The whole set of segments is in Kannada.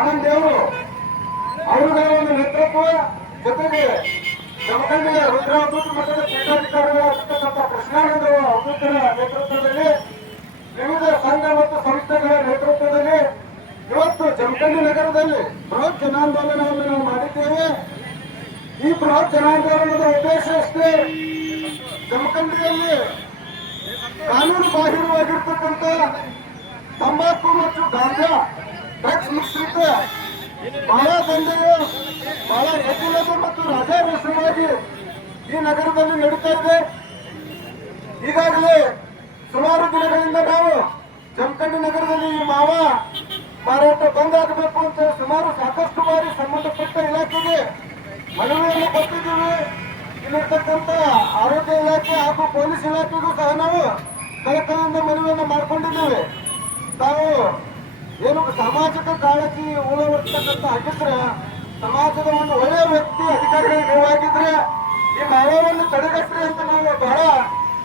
ಆನಂದ್ ದೇವರು ಅವರುಗಳ ಒಂದು ನೇತೃತ್ವ ಜೊತೆಗೆ ಜಮಖಂಡಿಯ ರುದ್ರಾವೃತ ಮಠದ ಪೀಠಾಧಿಕಾರಿಗಳಾಗಿರ್ತಕ್ಕಂಥ ಕೃಷ್ಣಾನಂದ ಅವೃತ್ತರ ನೇತೃತ್ವದಲ್ಲಿ, ವಿವಿಧ ಸಂಘ ಮತ್ತು ಸಂಸ್ಥೆಗಳ ನೇತೃತ್ವದಲ್ಲಿ ಇವತ್ತು ಜಮಖಂಡಿ ನಗರದಲ್ಲಿ ಬೃಹತ್ ಜನಾಂದೋಲನವನ್ನು ನಾವು ಮಾಡಿದ್ದೇವೆ. ಈ ಬೃಹತ್ ಜನಾಂದೋಲನದ ಉದ್ದೇಶ ಅಷ್ಟೇ, ಜಮಖಂಡಿಯಲ್ಲಿ ಕಾನೂನು ಬಾಹಿರವಾಗಿರ್ತಕ್ಕಂಥ ತಂಬಾಕು ಮತ್ತು ಗಾಂಜಾ ಡ್ರಗ್ಸ್ ಮಿಶ್ರಿತ ಬಹಳ ದಂಧೆಯು ಬಹಳ ಎತ್ತಿಲದು ಮತ್ತು ರಾಜಾರೋಷವಾಗಿ ಈ ನಗರದಲ್ಲಿ ನಡೀತಾ ಇದೆ. ಈಗಾಗಲೇ ಸುಮಾರು ದಿನಗಳಿಂದ ನಾವು ಜಮಖಂಡಿ ನಗರದಲ್ಲಿ ಈ ಮಾವ ಮಾರಾಟ ಬಂದಾಗಬೇಕು ಅಂತ ಸುಮಾರು ಸಾಕಷ್ಟು ಬಾರಿ ಸಂಬಂಧಪಟ್ಟ ಇಲಾಖೆಗೆ ಮನವಿಯನ್ನು ಕೊಟ್ಟಿದ್ದೀವಿ. ಇಲ್ಲಿರ್ತಕ್ಕಂಥ ಆರೋಗ್ಯ ಇಲಾಖೆ ಹಾಗೂ ಪೊಲೀಸ್ ಇಲಾಖೆಗೂ ಸಹ ನಾವು ಕಳಕಳಿಯಿಂದ ಮನವಿಯನ್ನು ಮಾಡಿಕೊಂಡಿದ್ದೇವೆ. ತಾವು ಏನು ಸಾಮಾಜಿಕ ಕಾಳಜಿ ಉಳವರ್ತಕ್ಕಂಥ ಆಗಿದ್ರೆ ಸಮಾಜದ ಒಂದು ಒಳ್ಳೆಯ ವ್ಯಕ್ತಿ ಅಧಿಕಾರಿಗಳು ನೀವಾಗಿದ್ರೆ ಈ ಮಾವವನ್ನು ತಡೆಗಟ್ಟ್ರಿ ಅಂತ ನಾವು ಬಹಳ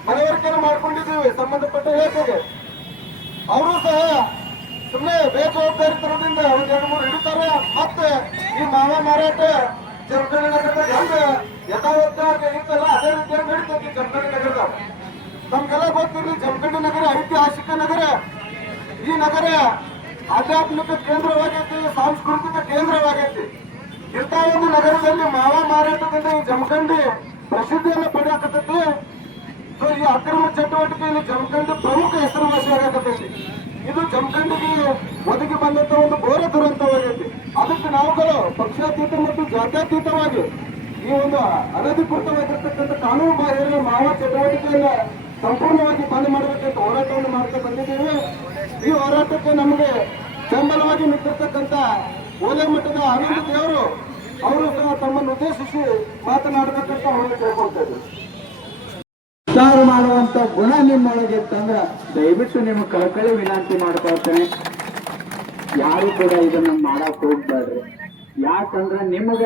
ಮನವರಿಕೆಯನ್ನು ಮಾಡ್ಕೊಂಡಿದ್ದೀವಿ, ಸಂಬಂಧಪಟ್ಟ ಇಲಾಖೆಗೆ. ಅವರು ಸಹ ಸುಮ್ಮನೆ ಬೇಜವಾಬ್ದಾರಿತನದಿಂದ ಒಂದ್ ಎರಡು ಮೂರು ಹಿಡಿತಾರೆ, ಮತ್ತೆ ಈ ಮಾವ ಮಾರಾಟ ಚರ್ಮಿ ನಗರದ ಹೆಂಗ ಯಥಾವತ್ತಾಗಿ ನಡೀತಲ್ಲ ಅದೇ ರೀತಿಯಾಗಿ ನಡೀತೈತಿ ಚರ್ಮಿ ನಗರದ ನಮ್ಗೆಲ್ಲ ಗೊತ್ತಿರಲಿ ಜಮಖಂಡಿ ನಗರ ಐತಿಹಾಸಿಕ ನಗರ. ಈ ನಗರ ಆಧ್ಯಾತ್ಮಿಕ ಕೇಂದ್ರವಾಗೈತಿ, ಸಾಂಸ್ಕೃತಿಕ ಕೇಂದ್ರವಾಗೈತಿ. ಇಂಥ ಒಂದು ನಗರದಲ್ಲಿ ಮಾವ ಮಾರಾಟದಿಂದ ಈ ಜಮಖಂಡಿ ಪ್ರಸಿದ್ಧಿಯನ್ನು ಪಡೆಯಕತ್ತೈತಿ. ಸೊ ಈ ಅಕ್ರಮ ಚಟುವಟಿಕೆಯಲ್ಲಿ ಜಮಖಂಡಿ ಪ್ರಮುಖ ಹೆಸರುವಾಸಿಯಾಗತೈತಿ ಇದು ಜಮಖಂಡಿಗೆ ಒದಗಿ ಬಂದಂತ ಒಂದು ಘೋರ ದುರಂತವಾಗೈತಿ. ಅದಕ್ಕೆ ನಾವುಗಳು ಪಕ್ಷಾತೀತ ಮತ್ತು ಜಾತ್ಯಾತೀತವಾಗಿ ಈ ಒಂದು ಅನಧಿಕೃತವಾಗಿರ್ತಕ್ಕಂಥ ಕಾನೂನು ಬಾಹಿರ ಮಾವ ಚಟುವಟಿಕೆಯನ್ನ ಸಂಪೂರ್ಣವಾಗಿ ಬಂದ್ ಮಾಡಬೇಕಂತ ಹೋರಾಟವನ್ನು ಮಾಡ್ತಾ ಬಂದಿದ್ದೇವೆ. ಈ ಹೋರಾಟಕ್ಕೆ ನಮಗೆ ಬೆಂಬಲವಾಗಿ ನಿಂತಿರ್ತಕ್ಕಂಥ ಓಲೆ ಮಠದ ಆನಂದ ದೇವರು, ಅವರು ಸಹ ತಮ್ಮನ್ನು ಉದ್ದೇಶಿಸಿ ಮಾತನಾಡಬೇಕಂತ ಅವರಿಗೆ ಕೇಳ್ಕೊಳ್ತಾ ಇದ್ದಾರೆ. ಉದ್ಧಾರ ಮಾಡುವಂತ ಗುಣ ನಿಮ್ಮೊಳಗೆ ಇತ್ತಂದ್ರ ದಯವಿಟ್ಟು ನಿಮ್ಮ ಕಳಕಳಿ ವಿನಂತಿ ಮಾಡ್ಕೊಳ್ತೇನೆ ಯಾರು ಕೂಡ ಇದನ್ನ ಮಾಡಕ್ ಹೋಗ್ಬೇಡ್ರಿ ಯಾಕಂದ್ರ ನಿಮಗ,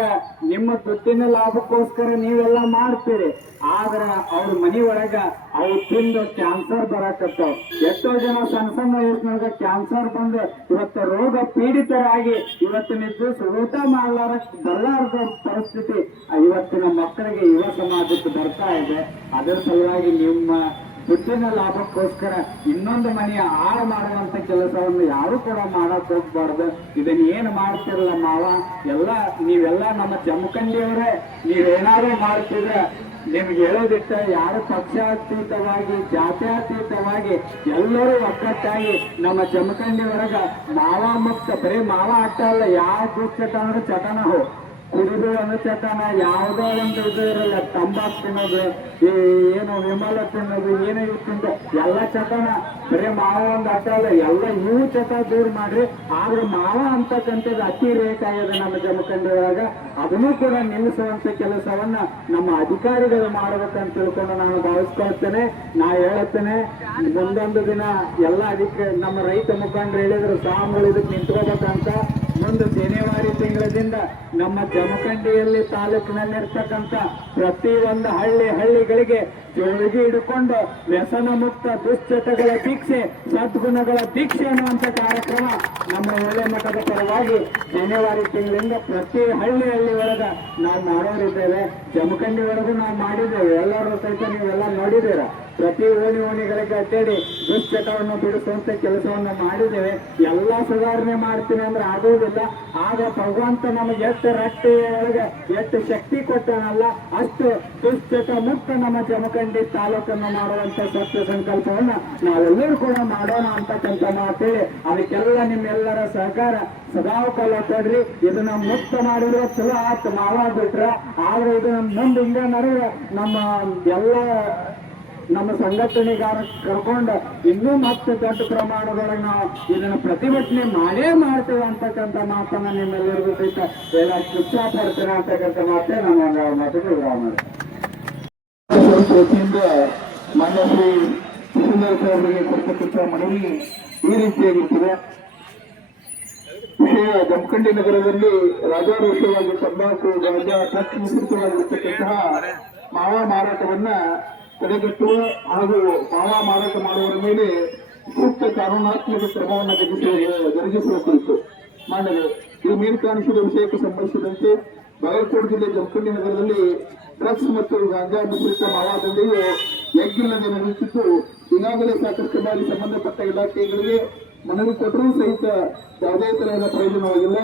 ನಿಮ್ಮ ದುಡ್ಡಿನ ಲಾಭಕ್ಕೋಸ್ಕರ ನೀವೆಲ್ಲ ಮಾಡ್ತೀರಿ. ಆದ್ರ ಅವ್ರ ಮನಿ ಒಳಗ ಅವು ತಿಂದು ಕ್ಯಾನ್ಸರ್ ಬರಾಕತ್ತಾವ ಎಷ್ಟೋ ಜನ ಸಣ್ಣ ಸಣ್ಣ ವಯಸ್ಸಿನೊಳಗ ಕ್ಯಾನ್ಸರ್ ಬಂದು ಇವತ್ತು ರೋಗ ಪೀಡಿತರಾಗಿ ಇವತ್ತಿನ ದಿವಸ ಊಟ ಮಾಡಲಾರ ಬರಲಾರದ ಪರಿಸ್ಥಿತಿ ಇವತ್ತಿನ ಮಕ್ಕಳಿಗೆ ಯುವ ಸಮಾಜಕ್ಕೆ ಬರ್ತಾ ಇದೆ. ಅದರ ಸಲುವಾಗಿ ನಿಮ್ಮ ದುಡ್ಡಿನ ಲಾಭಕ್ಕೋಸ್ಕರ ಇನ್ನೊಂದು ಮನೆಯ ಹಾಳು ಮಾಡುವಂತ ಕೆಲಸವನ್ನು ಯಾರು ಕೂಡ ಮಾಡಕ್ ಹೋಗ್ಬಾರ್ದು. ಇದನ್ನ ಏನು ಮಾಡ್ತಿರಲ್ಲ ಮಾವ? ಎಲ್ಲ ನೀವೆಲ್ಲ ನಮ್ಮ ಜಮಖಂಡಿಯವರೇ. ನೀವೇನಾದ್ರೂ ಮಾಡ್ತಿದ್ರೆ ನಿಮ್ಗೆ ಹೇಳೋದಿಟ್ಟ ಯಾರು ಪಕ್ಷಾತೀತವಾಗಿ, ಜಾತ್ಯಾತೀತವಾಗಿ ಎಲ್ಲರೂ ಒಕ್ಕಟ್ಟಾಗಿ ನಮ್ಮ ಜಮಖಂಡಿ ಮಾವ ಮುಕ್ತ ಬರೀ ಮಾವ ಅಲ್ಲ, ಯಾವ ದುಶ್ಚಟ ಚಟನ ಚಟನವು ಕುಡಿದು ಚಟನ ಯಾವುದೋ ಒಂದು ಇದು ಇರಲ್ಲ, ತಂಬಾಕು ತಿನ್ನೋದು, ಈ ಏನು ವಿಮಲ ತಿನ್ನೋದು, ಏನೋ ಇವು ತಿಂದು ಎಲ್ಲ ಚತನ ಬರೀ ಮಾವ ಒಂದು ಅರ್ಥ ಅಲ್ಲ, ಎಲ್ಲ ಇವು ಚಟ ದೂರ ಮಾಡ್ರಿ. ಆದ್ರೆ ಮಾವ ಅಂತಕ್ಕಂಥದ್ದು ಅತಿ ರೇಟ್ ಆಗಿದೆ ನಮ್ಮ ಜಮಖಂಡಿ ಒಳಗ ಅದನ್ನು ಕೂಡ ನಿಲ್ಲಿಸುವಂತ ಕೆಲಸವನ್ನ ನಮ್ಮ ಅಧಿಕಾರಿಗಳು ಮಾಡ್ಬೇಕಂತ ತಿಳ್ಕೊಂಡು ನಾನು ಭಾವಿಸ್ಕೊಳ್ತೇನೆ. ನಾ ಹೇಳುತ್ತೇನೆ ಮುಂದೊಂದು ದಿನ ಎಲ್ಲ ಅಧಿಕ, ನಮ್ಮ ರೈತ ಮುಖಂಡರು ಹೇಳಿದ್ರು, ಸ್ವಾಮಿಗಳು ಇದಕ್ಕೆ ನಿಂತ್ಕೋಬೇಕಂತ. ಮುಂದೆ ಜನವರಿ ತಿಂಗಳದಿಂದ ನಮ್ಮ ಜಮಖಂಡಿಯಲ್ಲಿ ತಾಲೂಕಿನಲ್ಲಿರ್ತಕ್ಕಂಥ ಪ್ರತಿ ಒಂದು ಹಳ್ಳಿ ಹಳ್ಳಿಗಳಿಗೆ ಜೋಳಿಗೆ ಹಿಡ್ಕೊಂಡು ವ್ಯಸನ ಮುಕ್ತ ದುಶ್ಚಟಗಳ ದೀಕ್ಷೆ, ಸದ್ಗುಣಗಳ ದೀಕ್ಷೆ ಅನ್ನುವಂಥ ಕಾರ್ಯಕ್ರಮ ನಮ್ಮ ಒಳ್ಳೆ ಮಠದ ಪರವಾಗಿ ಜನವರಿ ತಿಂಗಳಿಂದ ಪ್ರತಿ ಹಳ್ಳಿ ಹಳ್ಳಿ ಒಳಗ ನಾವು ಮಾಡೋರಿದ್ದೇವೆ. ಜಮಖಂಡಿ ಒಳಗೂ ನಾವು ಮಾಡಿದ್ದೇವೆ. ಎಲ್ಲರೂ ಸಹಿತ ನೀವೆಲ್ಲ ನೋಡಿದ್ದೀರ? ಪ್ರತಿ ಓಣಿ ಓಣಿಗಳಿಗೆ ಅಡ್ಡಾಡಿ ದುಶ್ಚಟವನ್ನು ಬಿಡಿಸುವಂತ ಕೆಲಸವನ್ನು ಮಾಡಿದ್ದೇವೆ. ಎಲ್ಲ ಸುಧಾರಣೆ ಮಾಡ್ತೀನಿ ಅಂದ್ರೆ ಆಗೋದಿಲ್ಲ ಆಗ ಭಗವಂತ ನಮಗೆ ಎಷ್ಟು ರಟ್ಟೆ ಒಳಗೆ ಎಷ್ಟು ಶಕ್ತಿ ಕೊಟ್ಟನಲ್ಲ, ಅಷ್ಟು ದುಶ್ಚಟ ಮುಕ್ತ ನಮ್ಮ ಜಮಖಂಡಿ ತಾಲೂಕನ್ನು ಮಾಡುವಂತ ಸತ್ಯ ಸಂಕಲ್ಪವನ್ನ ನಾವೆಲ್ಲರೂ ಕೂಡ ಮಾಡೋಣ ಅಂತಕ್ಕಂಥ ಮಾತೇಳಿ, ಅದಕ್ಕೆಲ್ಲ ನಿಮ್ಮೆಲ್ಲರ ಸಹಕಾರ ಸದಾವಕಾಲ ಕೊಡ್ರಿ. ಇದನ್ನ ಮುಕ್ತ ಮಾಡಿದ್ರೆ ಚಲೋ ಆತ್ ಮಾವ ಆದ್ರೆ ಇದನ್ನ ಮುಂದೆ ಹಿಂಗ ನಮ್ಮ ಎಲ್ಲ ನಮ್ಮ ಸಂಘಟನೆಗಾರ ಕರ್ಕೊಂಡು ಇನ್ನೂ ಮತ್ತೆ ದೊಡ್ಡ ಪ್ರಮಾಣದೊಳಗೆ ನಾವು ಇದನ್ನ ಪ್ರತಿಭಟನೆ ಮಾಡೇ ಮಾಡ್ತೇವೆ ಅಂತಕ್ಕಂಥ ಮಾತನ್ನ ನಿಮ್ಮೆಲ್ಲರಿಗೂ ಸಹಿತ ಎಲ್ಲ ಇಚ್ಛಾ ಪಡ್ತೇನೆ ಅಂತಕ್ಕಂಥ ಮಾತೇ ನಮ್ಮ ಮಾತುಗಳು ವತಿಯಿಂದ ಮಾನ್ಯ ಶ್ರೀ ಸುಂದರ ಸಾಹೇಬರಿಗೆ ಕೊಡ್ತಕ್ಕಂಥ ಮನವಿ ಈ ರೀತಿಯಾಗಿರ್ತದೆ. ವಿಷಯ ಜಮಖಂಡಿ ನಗರದಲ್ಲಿ ರಾಜಾರೋಷವಾಗಿ ತಂಬಾಕು, ಗಾಂಜಾ ಟ್ರಕ್ ಮಿಶ್ರಿತವಾಗಿರ್ತಕ್ಕಂತಹ ಮಾವ ಮಾರಾಟವನ್ನ ತಡೆಗಟ್ಟುವ ಹಾಗೂ ಮಾವ ಮಾರಾಟ ಮಾಡುವವರ ಮೇಲೆ ಸೂಕ್ತ ಕಾನೂನಾತ್ಮಕ ಕ್ರಮವನ್ನು ಜರುಗಿಸುವ ಜರುಗಿಸುವ ಕುರಿತು ಮಾಡಿದೆ ಈ ಮೇಲ್ಕಾಣಿಸಿದ ವಿಷಯಕ್ಕೆ ಸಂಬಂಧಿಸಿದಂತೆ ಬಾಗಲಕೋಟೆ ಜಿಲ್ಲೆ ಜಮಖಂಡಿ ನಗರದಲ್ಲಿ ಡ್ರಗ್ಸ್ ಮತ್ತು ಗಾಂಜಾ ಮಿಶ್ರಿತ ಮಾವಾದಂಡೆಯು ಎಗ್ಗಿಲ್ಲದೆ ನಡೆಯುತ್ತಿದ್ದು, ಈಗಾಗಲೇ ಸಾಕಷ್ಟು ಬಾರಿ ಸಂಬಂಧಪಟ್ಟ ಇಲಾಖೆಗಳಿಗೆ ಮನವಿ ಕೊಟ್ಟರೂ ಸಹಿತ ಯಾವುದೇ ತರಹದ ಪ್ರಯೋಜನವಾಗಿಲ್ಲ.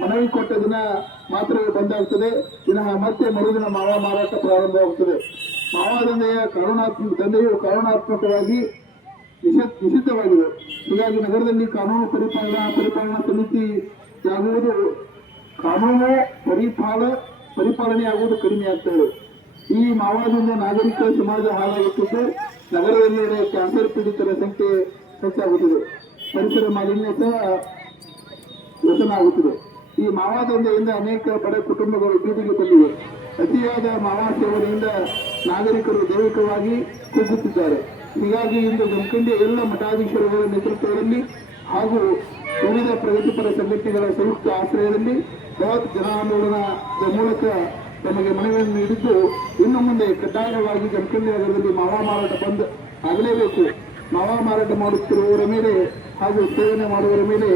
ಮನವಿ ಕೊಟ್ಟ ದಿನ ಮಾತ್ರವೇ ಬಂದಾಗುತ್ತದೆ ದಿನ ಮತ್ತೆ ಮರುದಿನ ಮಾವ ಮಾರಾಟ ಪ್ರಾರಂಭವಾಗುತ್ತದೆ. ಮಾವ ದಂಧೆಯ ಕಾನೂನಾತ್ಮಕ ದಂಧೆಯು ಕಾನೂನಾತ್ಮಕವಾಗಿ ನಿಷಿದ್ಧವಾಗಿದೆ ಹೀಗಾಗಿ ನಗರದಲ್ಲಿ ಕಾನೂನು ಪರಿಪಾಲನಾ ಪರಿಪಾಲನಾ ಸಮಿತಿ ಆಗುವುದು ಕಾನೂನು ಪರಿಪಾಲ ಪರಿಪಾಲನೆ ಆಗುವುದು ಕಡಿಮೆ ಆಗ್ತದೆ. ಈ ಮಾವಾದಿಂದ ನಾಗರಿಕ ಸಮಾಜ ಹಾಳಾಗುತ್ತಿದ್ದು ನಗರದಲ್ಲಿ ಕ್ಯಾನ್ಸರ್ ಪೀಡಿತರ ಸಂಖ್ಯೆ ಹೆಚ್ಚಾಗುತ್ತಿದೆ. ಪರಿಸರ ಮಾಲಿನ್ಯ ಸಹ ವ್ಯಸನ ಆಗುತ್ತಿದೆ. ಈ ಮಾವಾದಂಧೆಯಿಂದ ಅನೇಕ ಬಡ ಕುಟುಂಬಗಳು ಬೀದಿಗೆ ಬಂದಿವೆ. ಅತಿಯಾದ ಮಾವಾ ಸೇವನೆಯಿಂದ ನಾಗರಿಕರು ದೈವಿಕವಾಗಿ ಕುಗ್ಗುತ್ತಿದ್ದಾರೆ. ಹೀಗಾಗಿ ಇಂದು ಜಮಖಂಡಿಯ ಎಲ್ಲ ಮಠಾಧೀಶರುಗಳ ನೇತೃತ್ವದಲ್ಲಿ ಹಾಗೂ ವಿವಿಧ ಪ್ರಗತಿಪರ ಸಂಘಟನೆಗಳ ಸಂಯುಕ್ತ ಆಶ್ರಯದಲ್ಲಿ ಬೃಹತ್ ಜನಾಂದೋಲನದ ಮೂಲಕ ತಮಗೆ ಮನವಿಯನ್ನು ನೀಡಿದ್ದು, ಇನ್ನು ಮುಂದೆ ಕಡ್ಡಾಯವಾಗಿ ಜಮಖಂಡಿ ನಗರದಲ್ಲಿ ಮಾವಾ ಮಾರಾಟ ಬಂದ್ ಆಗಲೇಬೇಕು. ಮಾವಾ ಮಾರಾಟ ಮಾಡುತ್ತಿರುವವರ ಮೇಲೆ ಹಾಗೂ ಸೇವನೆ ಮಾಡುವವರ ಮೇಲೆ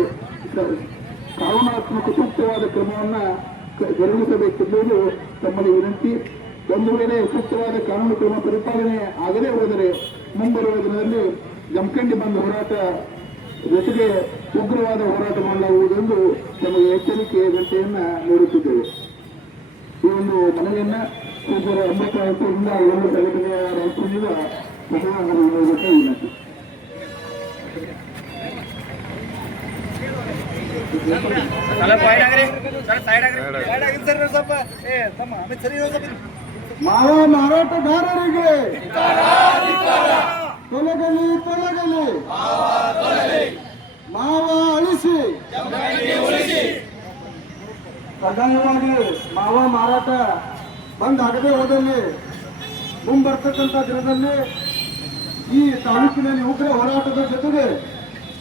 ಕಾನೂನಾತ್ಮಕ ಸೂಕ್ತವಾದ ಕ್ರಮವನ್ನು ಜರುಗಿಸಬೇಕೆಂಬುದು ತಮ್ಮಲ್ಲಿ ವಿನಂತಿ, ಒಂದು ವೇಳೆ ಸೂಕ್ತವಾದ ಕಾನೂನು ಕ್ರಮ ಪರಿಪಾಲನೆ ಆಗದೇ ಹೋದರೆ ಮುಂಬರುವ ದಿನದಲ್ಲಿ ಜಮಖಂಡಿ ಬಂದ್ ಹೋರಾಟ ಜೊತೆಗೆ ಉಗ್ರವಾದ ಹೋರಾಟ ಮಾಡಲಾಗುವುದೆಂದು ನಮಗೆ ಎಚ್ಚರಿಕೆ ಗಂಟೆಯನ್ನ ನೀಡುತ್ತಿದ್ದೇವೆ. ಈ ಒಂದು ಮನವಿಯನ್ನ ಅಂಬೇಡ್ಕರ್ ಅಂಬೇಡ್ಕರ್ದಿಂದ ಒಂದು ಸಂಘಟನೆಯ ರೈತರಿಂದ ವಿಭಾಗಕ್ಕೆ ವಿನಂತಿ. ಮಾವ ಮಾರಾಟಗಾರರಿಗೆ. ತೊಲಗಲಿ ತೊಲಗಲಿ. ಮಾವ ಅಳಿಸಿ. ಕಡ್ಡಾಯವಾಗಿ ಮಾವ ಮಾರಾಟ ಬಂದ್ ಆಗದೆ ಹೋದಲ್ಲಿ ಮುಂಬರ್ತಕ್ಕಂಥ ದಿನದಲ್ಲಿ ಈ ತಾಲೂಕಿನಲ್ಲಿ ಉಗ್ರ ಹೋರಾಟದ ಜೊತೆಗೆ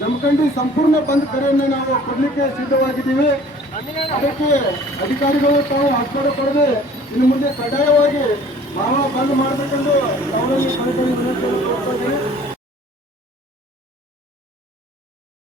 ಜಮಖಂಡಿ ಸಂಪೂರ್ಣ ಬಂದ್ ಕರೆಯನ್ನು ನಾವು ಕೊಡಲಿಕ್ಕೆ ಸಿದ್ಧವಾಗಿದ್ದೀವಿ. ಅದಕ್ಕೆ ಅಧಿಕಾರಿಗಳು ತಾವು ಆಸ್ಪದ ಕೊಡದೆ ಇನ್ನು ಮುಂದೆ ಕಡ್ಡಾಯವಾಗಿ ಮಾವ ಬಂದ್ ಮಾಡಬೇಕೆಂದು ಅವರಲ್ಲಿ